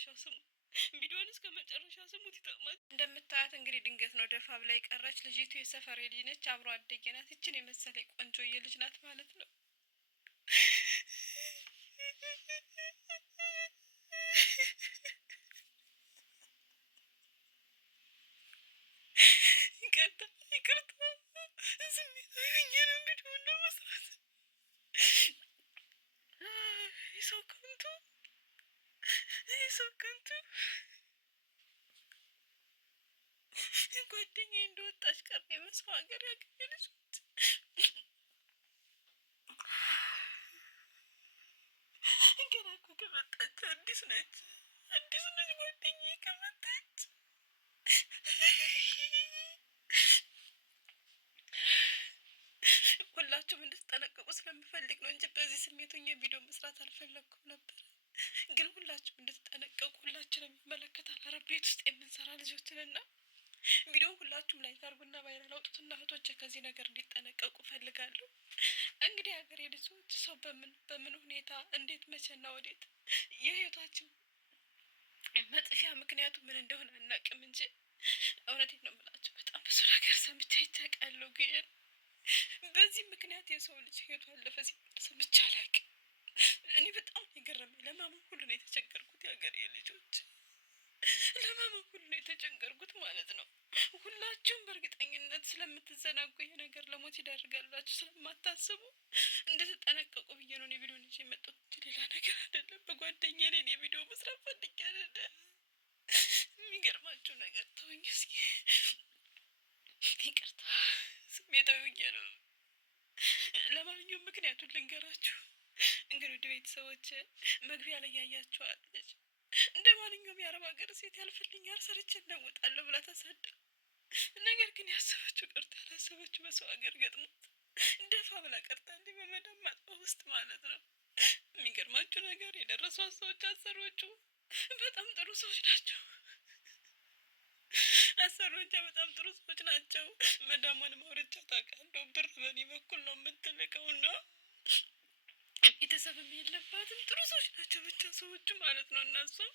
መጨረሻው ስሙ። ቪዲዮውን እስከ መጨረሻው ስሙት፣ ይጠቅማል። እንደምታያት እንግዲህ ድንገት ነው ደፋ ብላ የቀረች ልጅቱ። የሰፈር ልጅ ነች፣ አብሮ አደጌ ናት። ይችን የመሰለ ቆንጆዬ ልጅ ናት ማለት ነው። ይቅርታ ይቅርታ፣ ስሜታዊ ሆኜ ነው ቪዲዮውን ለመስራት። የሰው ከንቱ የሰው ከንቱ ጓደኛዬ እንደወጣች ቀረ በሰው ሀገር ያገኘ ልጆች። ገና እኮ ከመጣች አዲስ ነች ጓደኛዬ ከመጣች። ሁላችሁም እንድትጠነቀቁ ስለምፈልግ ነው እንጂ በዚህ ስሜት ሆኜ ቪዲዮ መስራት አልፈለግኩም ነበር። ግን ሁላችሁም እንድትጠነቀቁ፣ ሁላችንም ይመለከታል። አረብ ቤት ውስጥ የምንሰራ ልጆችንና ቪዲዮ ሁላችሁም ላይ ታርጉና ቫይራል አውጡትና እህቶቼ ከዚህ ነገር እንዲጠነቀቁ ፈልጋለሁ። እንግዲህ ሀገሬ ልጆች ሰው በምን ሁኔታ እንዴት መቼና ወዴት የህይወታችን መጥፊያ ምክንያቱ ምን እንደሆነ አናውቅም እንጂ እውነቴን ነው የምላችሁ በጣም ብዙ ነገር ሰምቼ ይቻቃለሁ። ግን በዚህ ምክንያት የሰው ልጅ ህይወቱ አለፈ ሲባል ሰምቼ አላውቅም። እኔ በጣም የገረመኝ ለማመን ሁሉ ነው የተቸገርኩት። የሀገሬ ልጆች ለማመን ሁሉ ነው የተቸገርኩት ማለት ነው። ሁላችሁም በእርግጠኝነት ስለምትዘናጉ ይሄ ነገር ለሞት ይዳርጋላችሁ ስለማታስቡ እንደተጠነቀቁ ብዬ ነው ቪዲዮ ልጅ የመጣሁት። ሌላ ነገር አይደለም። በጓደኛ ላይ የቪዲዮ መስራት ፈልጌ አይደለም። የሚገርማችሁ ነገር ተወኝ እስኪ፣ ይቅርታ ስሜታዊ ሆኜ ነው። ለማንኛውም ምክንያቱን ልንገራችሁ። እንግዲህ ውድ ቤተሰቦች መግቢያ ላይ ያያችኋለች እንደ ማንኛውም የአረብ ሀገር ሴት ያልፍልኛል ሰርቼ እለወጣለሁ ብላ ተሳዳ፣ ነገር ግን ያሰበችው ቀርታ ያላሰበችው በሰው ሀገር ገጥሞት ደፋ ብላ ቀርታ እንዲህ በመዳም ማጥፋ ውስጥ ማለት ነው። የሚገርማችሁ ነገር የደረሷት ሰዎች አሰሪዎቹ በጣም ጥሩ ሰዎች ናቸው። አሰሪዎቿ በጣም ጥሩ ሰዎች ናቸው። መዳሟን ማውረቻ ታውቃለሁ። ብር በእኔ በኩል ነው የምትልከውና ቤተሰብም የለባትም። ጥሩ ሰዎች ናቸው ብቻ ሰዎቹ ማለት ነው። እና እሷም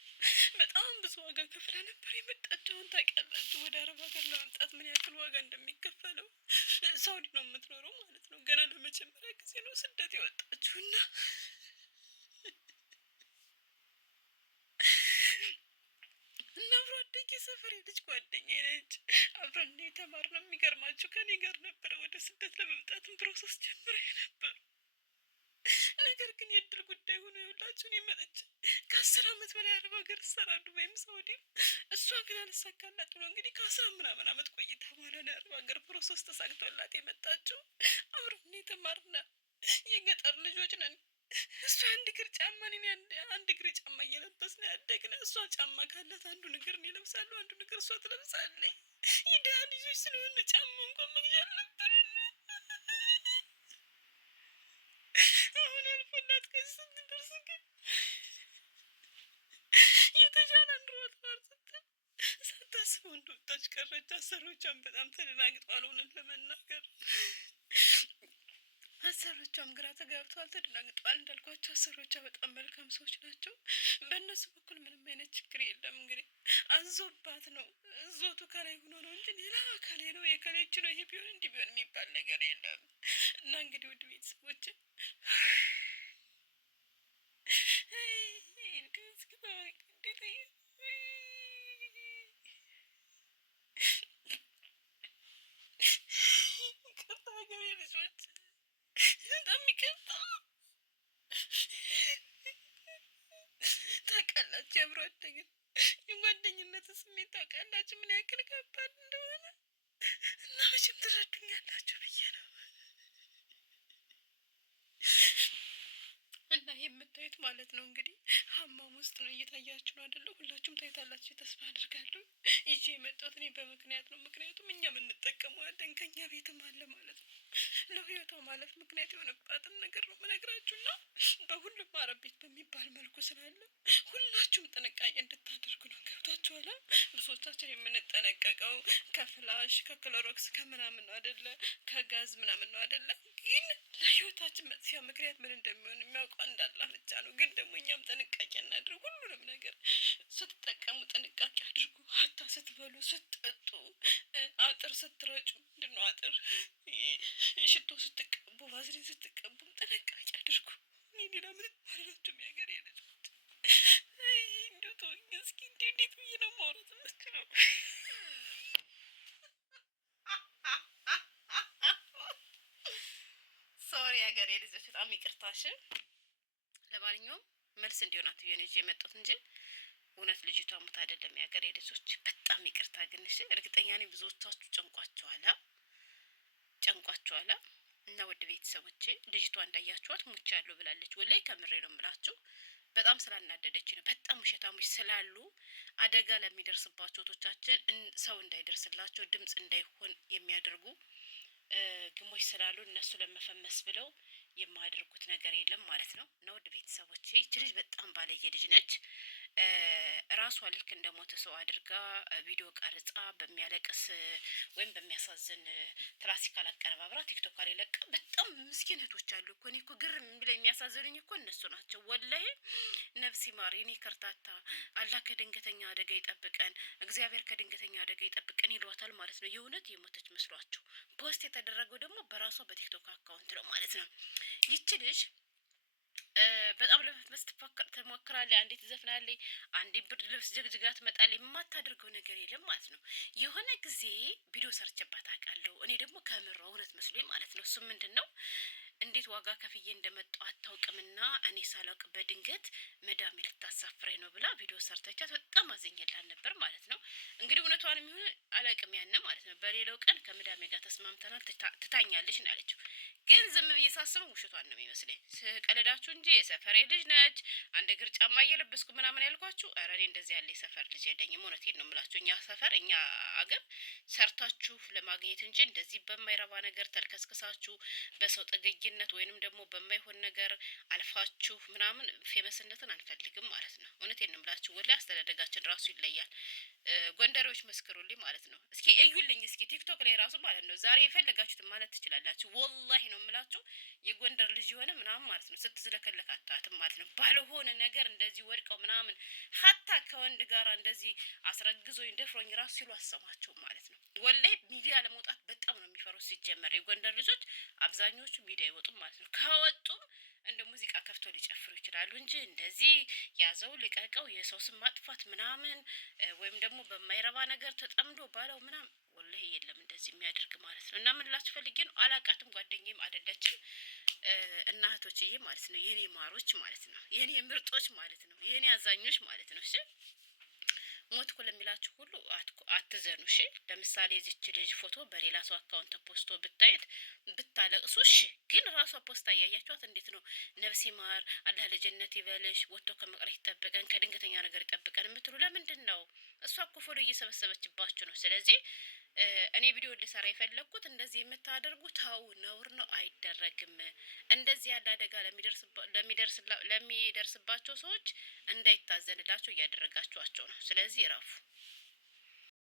በጣም ብዙ ዋጋ ከፍላ ነበር የመጣችውን ታውቂያላችሁ። ወደ አረብ ሀገር ለመምጣት ምን ያክል ዋጋ እንደሚከፈለው። ሳውዲ ነው የምትኖረው ማለት ነው። ገና ለመጀመሪያ ጊዜ ነው ስደት የወጣችው እና አብሮ አደጌ ሰፈር ልጅ ጓደኛዬ ነች። አብረን የተማርነው የሚገርማችሁ ከኔ ጋር ነበረ ወደ ስደት ለመምጣትም ፕሮሰስ ጀምረ ነበር። ነገር ግን የእድል ጉዳይ ሆኖ የሁላችሁን የመጠች ከ10 አመት በላይ አረብ ሀገር ሰራዱ ወይም ሳውዲ። እሷ ግን አልሳካላት ብሎ እንግዲህ ከ10 ምናምን አመት ቆይታ በኋላ የአረብ ሀገር ፕሮሰስ ተሳክቶላት የመጣችው። አብረን የተማርና የገጠር ልጆች ነን። እሷ አንድ እግር ጫማ እኔ አንድ እግር ጫማ እየለበስን ያደግን። እሷ ጫማ ካላት አንዱን እግር እኔ እለብሳለሁ፣ አንዱን እግር እሷ ትለብሳለች። የድሃ ልጆች ስለሆነ ጫማ እንኳን መግዣ አልነበረን። አሁን አልፎላት ከስንት ደርስ ግን የተሻለ ኑሮ ትኖር ስትል ሳታስበው እንደወጣች ቀረች። አሰሪዎቿም በጣም ተደናግጠዋል። እውነት ለመናገር አሰሪዎቿም ግራ ተጋብተዋል፣ ተደናግጠዋል። እንዳልኳቸው አሰሪዎቿ በጣም መልካም ሰዎች ናቸው። በእነሱ በኩል ምንም አይነት ችግር የለም። እንግዲህ አዞባት ነው፣ እዞቱ ከላይ ሆኖ ነው እንጂ ሌላ ከላይ ነው የከሌች ነው ይሄ ቢሆን እንዲህ ቢሆን የሚባል ነገር የለም። እና እንግዲህ ውድ ቤተሰቦች ይቅርታ ሀገሬ ልጆች በጣም ይቅርታ። ታውቃላችሁ የአብሮ አደግን የጓደኝነት ስሜት ታውቃላችሁ ምን ያክል ከባድ እንደሆነ እና መቼም ትረዱኛላችሁ ብዬ ነው። እና የምታዩት ማለት ነው እንግዲህ ሀማም ውስጥ ነው፣ እየታያችሁ ነው አይደለ? ሁላችሁም ታዩታላችሁ ተስፋ አድርጋለሁ። ይዤ የመጣሁት እኔ በምክንያት ነው። ምክንያቱም እኛም እንጠቀመዋለን፣ ከኛ ቤትም አለ ማለት ነው። ለህይወቷ ማለፍ ምክንያት የሆነባትን ነገር ነው የምነግራችሁ። እና በሁሉም አረብ ቤት በሚባል መልኩ ስላለ ሁላችሁም ጥንቃቄ እንድታደርጉ ነው። ገብቷችኋል? ብዙዎቻችን የምንጠነቀቀው ከፍላሽ ከክሎሮክስ ከምናምን ነው አይደለ? ከጋዝ ምናምን ነው አይደለ? ግን ለህይወታችን መጥፊያ ምክንያት ምን እንደሚሆን የሚያውቀው እንዳላ ብቻ ነው። ግን ደግሞ እኛም ጥንቃቄ እናድርግ ሁሉንም ነገር። ገባሽ? ለማንኛውም መልስ እንዲሆናት ብዬ ነው የመጣሁት እንጂ እውነት ልጅቷ ሙት አይደለም። የሀገሬ ልጆች በጣም ይቅርታ ግን እሺ፣ እርግጠኛ ነኝ ብዙዎቻችሁ ጨንቋችኋላ። እና ውድ ቤተሰቦቼ ልጅቷ እንዳያችኋት ሙቻ ያለው ብላለች። ወላይ ከምሬ ነው የምላችሁ። በጣም ስላናደደች ነው። በጣም ውሸታሞች ስላሉ አደጋ ለሚደርስባቸው እህቶቻችን ሰው እንዳይደርስላቸው ድምጽ እንዳይሆን የሚያደርጉ ግሞች ስላሉ እነሱ ለመፈመስ ብለው የማያደርጉት ነገር የለም ማለት ነው። እና ውድ ቤተሰቦቼ ይች ልጅ በጣም ባለየ ልጅ ነች። ራሷ ልክ እንደ ሞተ ሰው አድርጋ ቪዲዮ ቀርጻ በሚያለቅስ ወይም በሚያሳዝን ክላሲካል አቀነባብራ ቲክቶክ ላይ ለቃ በጣም ምስኪን እህቶች አሉ እኮ። እኔ እኮ ግርም የሚለኝ የሚያሳዝኑኝ እኮ እነሱ ናቸው። ወላሂ ነፍሲ ማር የኔ ከርታታ፣ አላህ ከድንገተኛ አደጋ ይጠብቀን፣ እግዚአብሔር ከድንገተኛ አደጋ ይጠብቀን ይሏታል ማለት ነው። የእውነት የሞተች መስሏቸው። ፖስት የተደረገው ደግሞ በራሷ በቲክቶክ አካውንት ነው ማለት ነው። ይቺ ልጅ በጣም ለመፍመስ ትሞክራለች። አንዴ ትዘፍናለች፣ አንዴ ብርድ ልብስ ጀግጅጋ ትመጣለች። የማታደርገው ነገር የለም ማለት ነው። የሆነ ጊዜ ቪዲዮ ሰርችባት አውቃለሁ እኔ ደግሞ ከምሮ እውነት መስሎኝ ማለት ነው። እሱም ምንድን ነው እንዴት ዋጋ ከፍዬ እንደመጣሁ አታውቅምና እኔ ሳላውቅ በድንገት መዳሜ ልታሳፍረኝ ነው ብላ ቪዲዮ ሰርተቻት በጣም አዘኝላን ነበር ማለት ነው። እንግዲህ እውነቷን የሚሆን አላውቅም ያነ ማለት ነው። በሌላው ቀን ከመዳሜ ጋር ተስማምተናል ትታኛለች ነው ያለችው። ግን ዝም ብዬ ሳስበው ውሸቷን ነው የሚመስለኝ። ስቀልዳችሁ እንጂ የሰፈሬ ልጅ ነች፣ አንድ እግር ጫማ እየለበስኩ ምናምን ያልኳችሁ። ኧረ እኔ እንደዚህ ያለ የሰፈር ልጅ የለኝም። እውነቴን ነው የምላችሁ። እኛ ሰፈር እኛ አገር ሰርታችሁ ለማግኘት እንጂ እንደዚህ በማይረባ ነገር ተልከስክሳችሁ በሰው ጥገኝነት ወይንም ደግሞ በማይሆን ነገር አልፋችሁ ምናምን ፌመስነትን አንፈልግም ማለት ነው። እውነቴን ነው የምላችሁ። ወላሂ አስተዳደጋችን ራሱ ይለያል። ጎንደሬዎች መስክሩልኝ ማለት ነው። እስኪ እዩልኝ እስኪ ቲክቶክ ላይ ራሱ ማለት ነው። ዛሬ የፈለጋችሁትን ማለት ትችላላችሁ። ወላሂ ነው የምላችሁ። የጎንደር ልጅ የሆነ ምናምን ማለት ነው ስትዝለከለክ አታትም ማለት ነው። ባልሆነ ነገር እንደዚህ ወድቀው ምናምን ሀታ ከወንድ ጋር እንደዚህ አስረግዞኝ ደፍሮኝ ራሱ ሲሉ አሰማቸው ማለት ነው። ወላሂ ሚዲያ ለመውጣት በጣም ነው የሚፈሩት። ሲጀመር የጎንደር ልጆች አብዛኞቹ ሚዲያ አይወጡም ማለት ነው። ከወጡም እንደ ሙዚቃ ከፍቶ ሊጨፍሩ ይችላሉ እንጂ እንደዚህ ያዘው ልቀቀው የሰው ስም ማጥፋት ምናምን ወይም ደግሞ በማይረባ ነገር ተጠምዶ ባለው ምናምን ወላሂ የለም እንደዚህ የሚያደርግ ማለት ነው። እና ምን ላችሁ ፈልጌ ነው፣ አላቃትም፣ ጓደኛም አይደለችም። እናቶችዬ ማለት ነው፣ የኔ ማሮች ማለት ነው፣ የኔ ምርጦች ማለት ነው፣ የኔ አዛኞች ማለት ነው። እሺ ሞት እኮ ለሚላችሁ ሁሉ አትዘኑ። እሺ ለምሳሌ የዚች ልጅ ፎቶ በሌላ ሰው አካውንት ፖስቶ ብታየት ብታለቅሱ፣ እሺ ግን ራሷ ፖስታ እያያችኋት እንዴት ነው ነፍሲ ማር አላህ ለጀነት ይበልሽ፣ ወጥቶ ከመቅረት ይጠብቀን፣ ከድንገተኛ ነገር ይጠብቀን የምትሉ ለምንድን ነው? እሷ እኮ ፎቶ እየሰበሰበችባችሁ ነው። ስለዚህ እኔ ቪዲዮ ልሰራ የፈለግኩት እንደዚህ የምታደርጉ ተው፣ ነውር ነው፣ አይደረግም። እንደዚህ ያለ አደጋ ለሚደርስባቸው ሰዎች እንዳይታዘንላቸው እያደረጋችኋቸው ነው። ስለዚህ እረፉ።